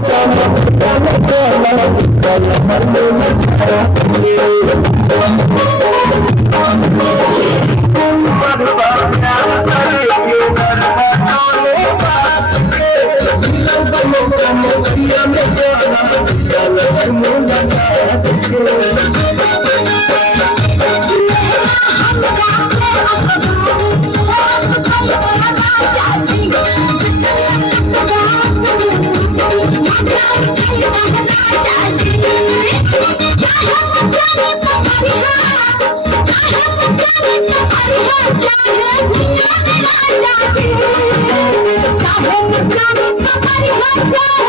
Hãy subscribe cho kênh Ghiền Mì Gõ để không bỏ lỡ